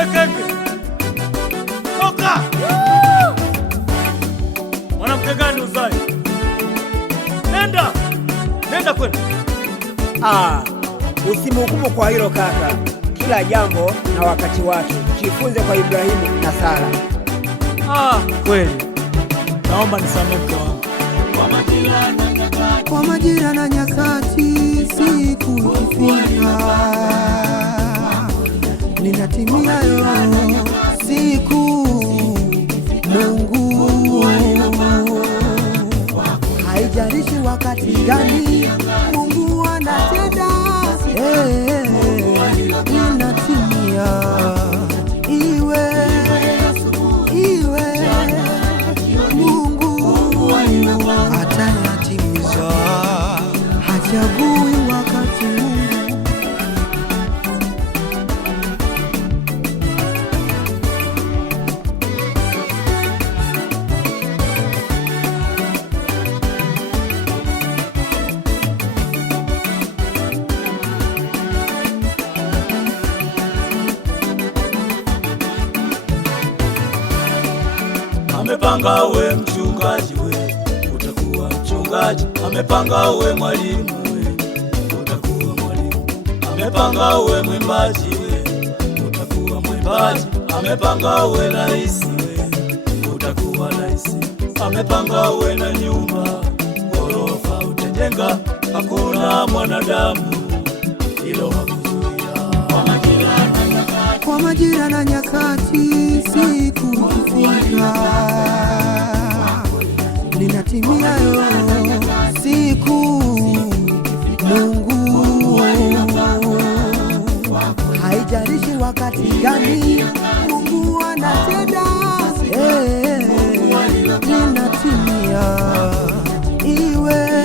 Wekeke. Toka. Mwanamke gani uzai? Nenda kwenda. Usimhukumu kwa hilo kaka. Kila jambo na wakati wake. Jifunze kwa Ibrahimu na Sara. Kweli. Naomba nisamehe mke wangu. Kwa majira na nyakati, siku ikifika linatimia yo siku. Mungu haijalishi wakati gani, Mungu anatenda. Linatimia iwe Mungu atayatimiza, hachagui wakati Mungu. Amepanga uwe mchungaji we, utakuwa mchungaji. Amepanga uwe mwalimu we, utakuwa mwalimu. Amepanga uwe mwimbaji we, utakuwa mwimbaji. Amepanga uwe rais we, utakuwa rais. Amepanga uwe na nyumba, ghorofa utajenga. Hakuna mwanadamu hilo hakuzuia. Kwa majira na nyakati, siku ikifika linatimia yo siku. Mungu haijalishi wakati gani, Mungu anatenda. Linatimia iwe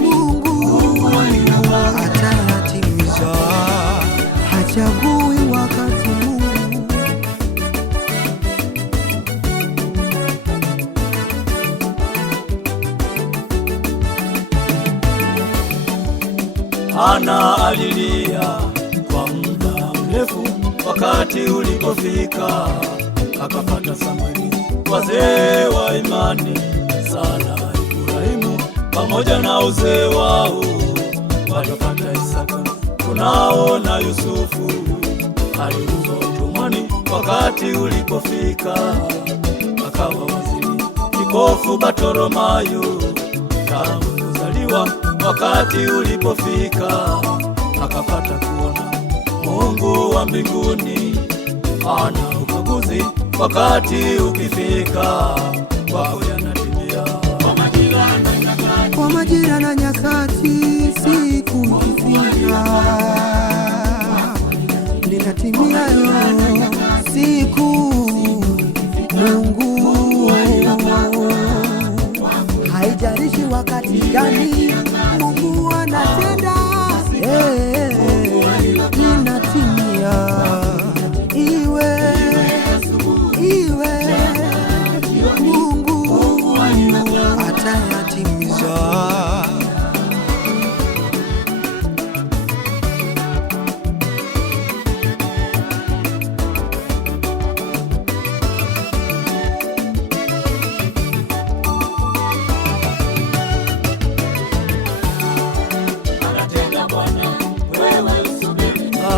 Mungu atayatimiza, hachagui wakati Mungu. Hana alilia kwa muda mrefu, wakati ulipofika akapata Samweli. Wazee wa imani Sara, Ibrahimu pamoja na uzee wao watapata Isaka. Kunao na Yusufu aliuzwa utumwani, wakati ulipofika akawa waziri. Kipofu Bartimayo tangu kuzaliwa, wakati ulipofika akapata kuona. Mungu wa mbinguni ana ukaguzi, wakati ukifika kwako yanatimia. Kwa majira na nyakati, siku ikifika linatimia yo siku. Mungu haijalishi wakati gani, Mungu anatenda. Linatimia iwe Mungu atayatimiza.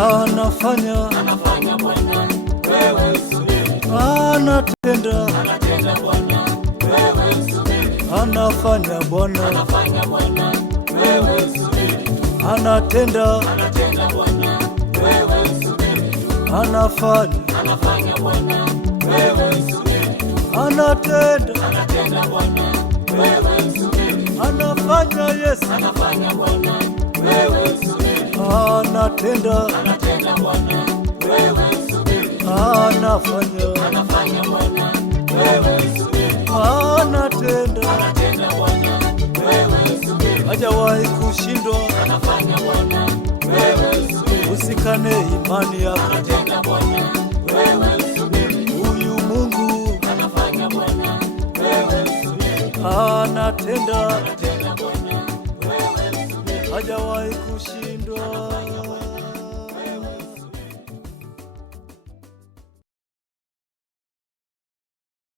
Anafanya Bwana, wewe usubiri. Anatenda Bwana, wewe usubiri. Anafanya Bwana, wewe usubiri. Anatenda Bwana, wewe usubiri. Anafanya Bwana, wewe usubiri. Anatenda Bwana, wewe usubiri. Anafanya Yesu, Bwana, wewe usubiri. Anatenda Bwana, wewe usubiri. Anafanya Bwana, wewe usubiri. Anatenda Bwana, wewe usubiri. Hajawahi kushindwa. Anafanya Bwana, wewe usubiri. Usikane imani yako. Anatenda Bwana, wewe usubiri. Huyu Mungu anafanya Bwana, wewe usubiri. Anatenda Bwana, wewe usubiri. Hajawahi kushindwa.